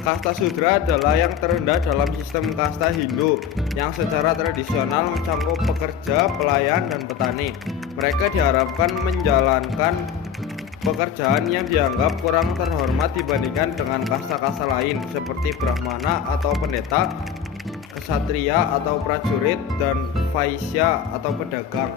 Kasta Sudra adalah yang terendah dalam sistem kasta Hindu yang secara tradisional mencakup pekerja, pelayan, dan petani. Mereka diharapkan menjalankan pekerjaan yang dianggap kurang terhormat dibandingkan dengan kasta-kasta lain seperti Brahmana atau pendeta, Ksatria atau prajurit, dan Vaisya atau pedagang.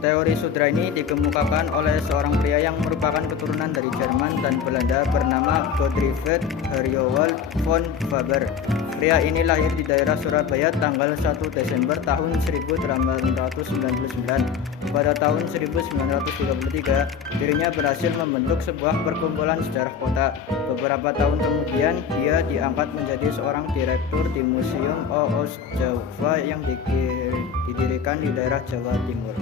Teori Sudra ini dikemukakan oleh seorang pria yang merupakan keturunan dari Jerman dan Belanda bernama Godfried Harjowald von Faber. Pria ini lahir di daerah Surabaya tanggal 1 Desember tahun 1899. Pada tahun 1933, dirinya berhasil membentuk sebuah perkumpulan sejarah kota. Beberapa tahun kemudian, dia diangkat menjadi seorang direktur di Museum Oost-Java yang didirikan di daerah Jawa Timur.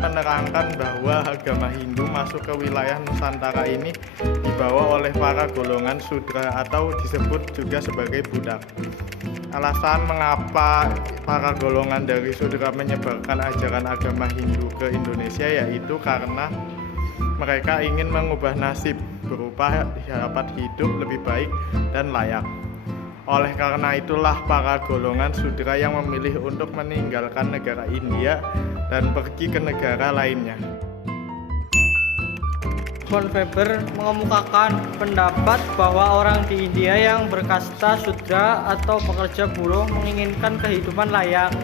Menerangkan bahwa agama Hindu masuk ke wilayah Nusantara ini dibawa oleh para golongan Sudra atau disebut juga sebagai budak. Alasan mengapa para golongan dari Sudra menyebarkan ajaran agama Hindu ke Indonesia yaitu karena mereka ingin mengubah nasib berupa dapat hidup lebih baik dan layak. Oleh karena itulah para golongan Sudra yang memilih untuk meninggalkan negara India dan pergi ke negara lainnya. Von Faber mengemukakan pendapat bahwa orang di India yang berkasta Sudra atau pekerja buruh menginginkan kehidupan layak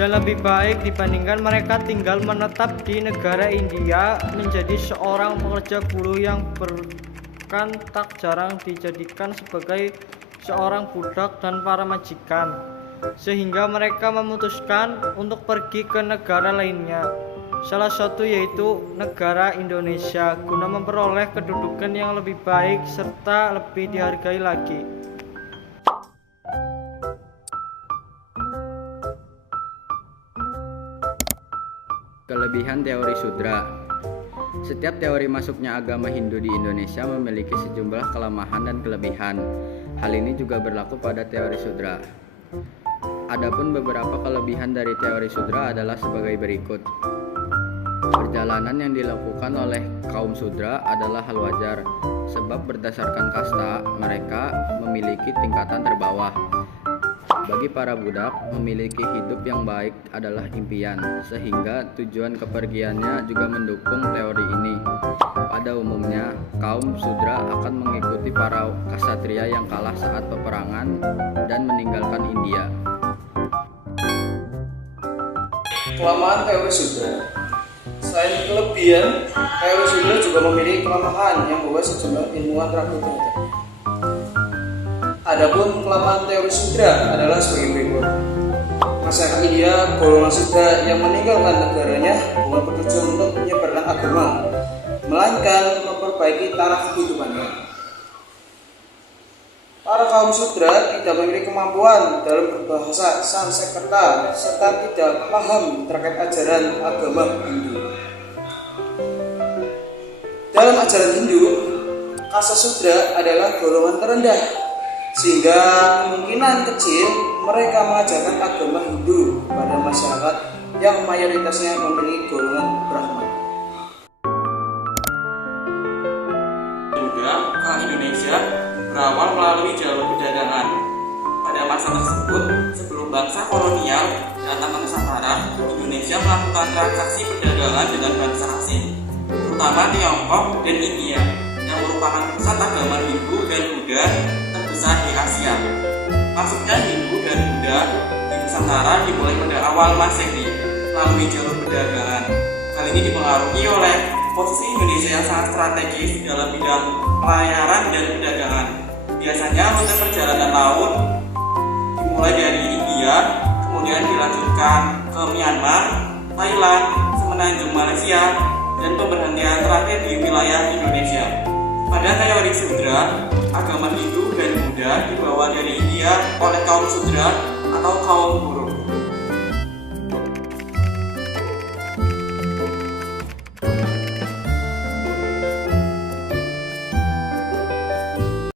dan lebih baik dibandingkan mereka tinggal menetap di negara India menjadi seorang pekerja buruh yang bahkan tak jarang dijadikan sebagai seorang budak dan para majikan, sehingga mereka memutuskan untuk pergi ke negara lainnya, salah satu yaitu negara Indonesia, guna memperoleh kedudukan yang lebih baik serta lebih dihargai lagi. Kelebihan teori Sudra. Setiap teori masuknya agama Hindu di Indonesia memiliki sejumlah kelemahan dan kelebihan. Hal ini juga berlaku pada teori Sudra. Adapun beberapa kelebihan dari teori Sudra adalah sebagai berikut. Perjalanan yang dilakukan oleh kaum Sudra adalah hal wajar, sebab berdasarkan kasta, mereka memiliki tingkatan terbawah. Bagi para budak, memiliki hidup yang baik adalah impian, sehingga tujuan kepergiannya juga mendukung teori ini. Pada umumnya, kaum Sudra akan mengikuti para ksatria yang kalah saat peperangan dan meninggalkan India. Kelemahan teori Sudra. Selain kelebihan, teori Sudra juga memiliki kelemahan yang membuat sejumlah ilmuwan ragu terhadapnya. Adapun kelemahan teori Sudra adalah sebagai berikut. Masyarakat India golongan Sudra yang meninggalkan negaranya bukan bertujuan untuk menyebarkan agama, melainkan memperbaiki taraf kehidupannya. Para kaum Sudra tidak memiliki kemampuan dalam berbahasa Sanskerta serta tidak paham terkait ajaran agama Hindu. Dalam ajaran Hindu, kasta Sudra adalah golongan terendah, sehingga kemungkinan kecil mereka mengajarkan agama Hindu pada masyarakat yang mayoritasnya memiliki golongan Brahmana. Buddha ke Indonesia berawal melalui jalur perdagangan. Pada masa tersebut, sebelum bangsa kolonial datang ke Nusantara, Indonesia melakukan transaksi perdagangan dengan bangsa asing, terutama Tiongkok dan India, yang merupakan pusat agama Hindu dan Buddha terbesar di Asia. Masuknya Hindu dan Buddha di Nusantara dimulai pada awal Masehi melalui jalur perdagangan. Hal ini dipengaruhi oleh posisi Indonesia yang sangat strategis dalam bidang pelayaran dan perdagangan. Biasanya rute perjalanan laut dimulai dari India, kemudian dilanjutkan ke Myanmar, Thailand, semenanjung Malaysia, dan pemberhentian terakhir di wilayah Indonesia. Pada teori Sudra, agama Hindu dan Buddha dibawa dari India oleh kaum Sudra atau kaum buruh.